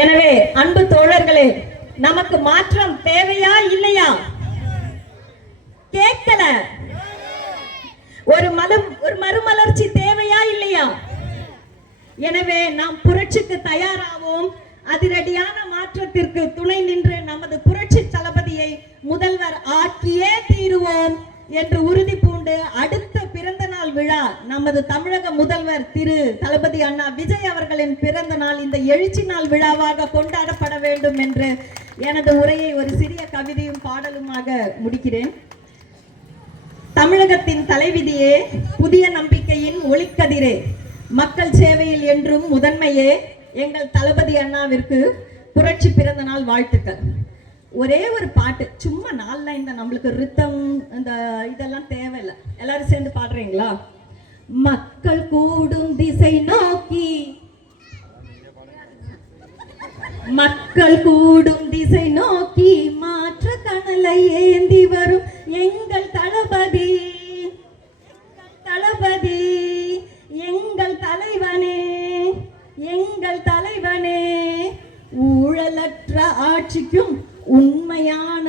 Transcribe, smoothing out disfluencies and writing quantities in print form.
எனவே அன்பு தோழர்களே, நமக்கு மாற்றம் தேவையா இல்லையா? கேட்கல. ஒரு மறுமலர்ச்சி தேவையா இல்லையா? எனவே நாம் புரட்சிக்கு தயாராவோம். அதிரடியான மாற்றத்திற்கு துணை நின்று நமது புரட்சி தளபதியை முதல்வர் ஆக்கியே தீருவோம் என்று உறுதி பூண்டு அடுத்த பிறந்த நாள் விழா நமது தமிழக முதல்வர் திரு தளபதி அண்ணா விஜய் அவர்களின் பிறந்த நாள் இந்த எழுச்சி நாள் விழாவாக கொண்டாடப்பட வேண்டும் என்று எனது உரையை ஒரு சிறிய கவிதையும் பாடலுமாக முடிக்கிறேன். தமிழகத்தின் தலைவிதியே, புதிய நம்பிக்கையின் ஒளிக்கதிரே, மக்கள் சேவையில் என்றும் முதன்மையே, எங்கள் தளபதி அண்ணாவிற்கு புரட்சி பிறந்த நாள் வாழ்த்துக்கள். ஒரே ஒரு பாட்டு, சும்மா 4 லைன் தான், நம்மளுக்கு ரித்தம் இந்த இதெல்லாம் தேவையில்லை. எல்லாரும் சேர்ந்து பாடுறீங்களா? மக்கள் கூடும் திசை நோக்கி, மக்கள் கூடும் திசை நோக்கி மாற்ற கனலை ஏந்தி வரும் எங்கள் தளபதி, தளபதி, எங்கள் தலைவனே, எங்கள் தலைவனே, ஊழலற்ற ஆட்சிக்கும் உண்மையான